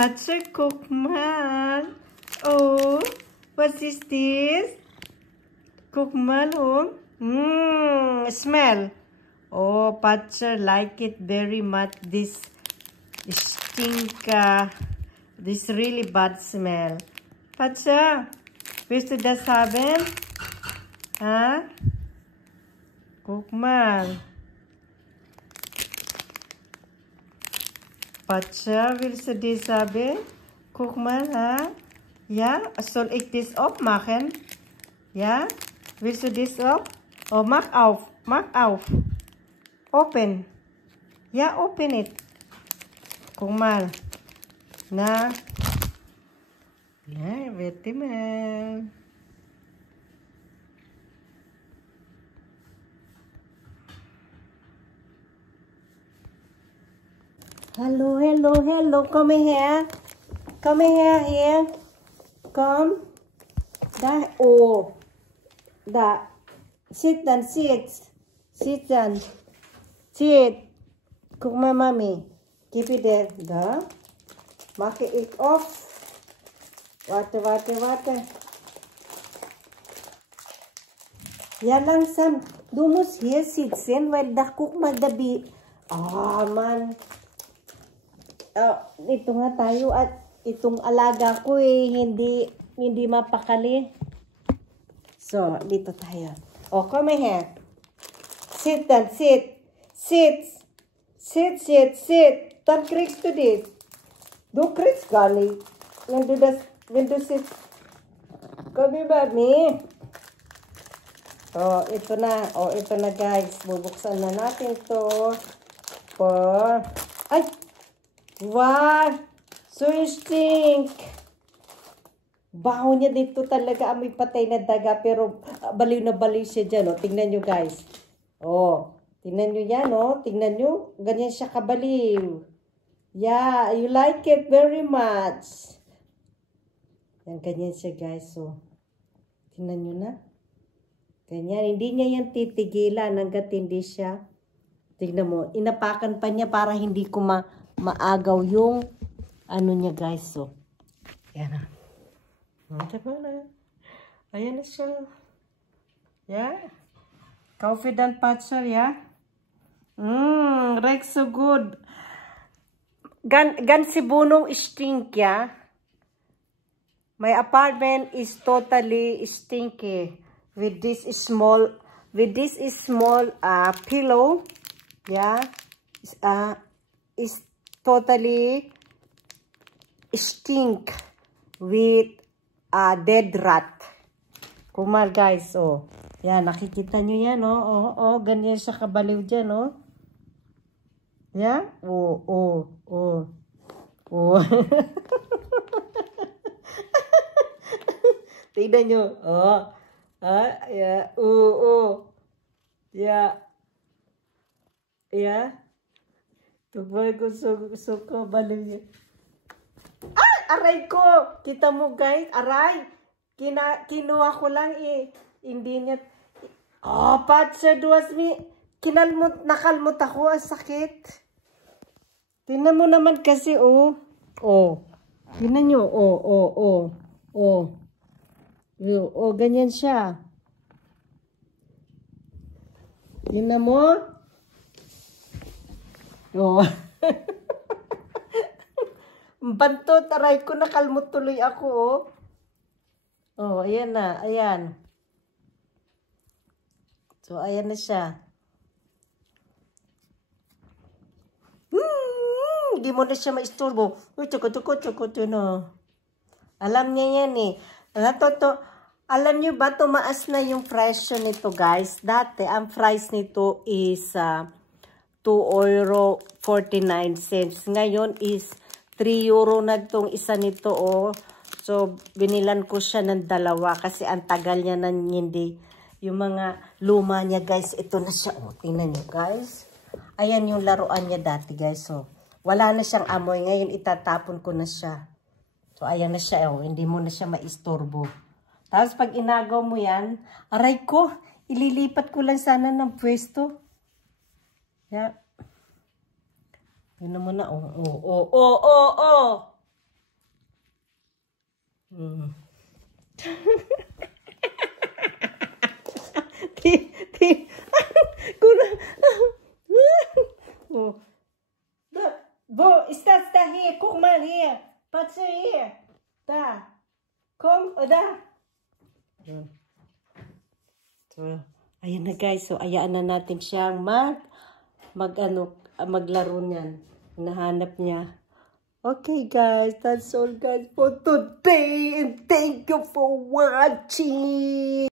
Patsa Cookman. Oh, what is this? Cookman, oh. Smell. Oh, Patsa like it very much. This stink, this really bad smell. Patsa, willst du das haben? Ha? Guck mal. Patsa, willst du das haben? Guck mal, ha? Ja, soll ich das aufmachen? Ja? Willst du das auf? Oh, mach auf. Mach auf. Open. Ja, open it. Guck mal. Na? Ja, warte mal. Hello, hello, hello. Come here. Come here. Come. Da. Oh. Da. Sit down, sit. Sit down. Sit. Guck mal, Mami. Keep it there. Da. Mach it off. Warte. Ja, langsam. Du musst hier sitzen, weil da guck mal, dabi. Ah, man. Ito nga tayo at itong alaga ko hindi mapakali. So, dito tayo. Oh, come here. Sit down, sit. Don't crease to this. Do crease, Gali. When do sit. Come here, Mami. Oh, ito na guys. Bubuksan na natin to. Ay! Wow! So stink! Baho niya dito talaga. Amoy patay na daga. Pero baliw na baliw siya dyan. Oh. Tingnan nyo guys. Oh, tingnan nyo yan. Oh. Tingnan nyo. Ganyan siya kabaliw. Yeah, you like it very much. Yan, ganyan siya guys. So, tingnan nyo na. Ganyan. Hindi niya yan titigilan hanggat hindi siya. Tingnan mo. Inapakan pa niya para hindi ko maagaw yung ano niya guys. So, yan na. Diba na? Ayan na siya. Yeah. Confident Patsa, yeah. Rex so good. Gan si Bunong stink, yeah. My apartment is totally stinky with this small pillow, yeah. Is totally stink with dead rat. Kumal guys, oh. Yan, nakikita nyo yan, oh. Oh, ganyan siya kabaliw dyan, oh. Yeah? Oh. Tignan nyo, oh. Yeah. Yeah. Tuboy ko suko baliw niya. Aray ko! Kita mo guys, aray! Kinuha ko lang hindi niya. Oh, Patsa, duwas mi. Nakalmot ako, ang sakit. Tingnan mo naman kasi, oh. Oh. Tingnan nyo, oh. Oh, ganyan siya. Tingnan mo. Oh. Bantot, aray ko, nakalmot tuloy ako, oh. Oh, ayan na, ayan. So, ayan na siya. Hindi mo na siya maisturbo. Uy, tsoko, no. Alam niya yan, eh. Alam niyo ba, tumaas na yung presyo nito, guys. Dati, ang price nito is €2.49. Ngayon is €3 na itong isa nito, oh. So, binilan ko siya ng dalawa kasi ang tagal niya na hindi. Yung mga luma niya, guys, ito na siya. Oh, tingnan niyo, guys. Ayan yung laruan niya dati, guys. So, wala na siyang amoy. Ngayon, itatapon ko na siya. So, ayan na siya. Oh, hindi mo na siya maistorbo. Tapos, pag inagaw mo yan, aray ko, ililipat ko lang sana ng pwesto. Yeah. Tingnan mo na. Oh. Mm. Kurang. Oh. Bo, estás here. Guck mal hier. Patse hier. Da. Komm, da. So, ayan na guys. So, ayaan na natin siyang maglaro niyan. Nahanap niya. Okay guys, that's all guys for today. And thank you for watching.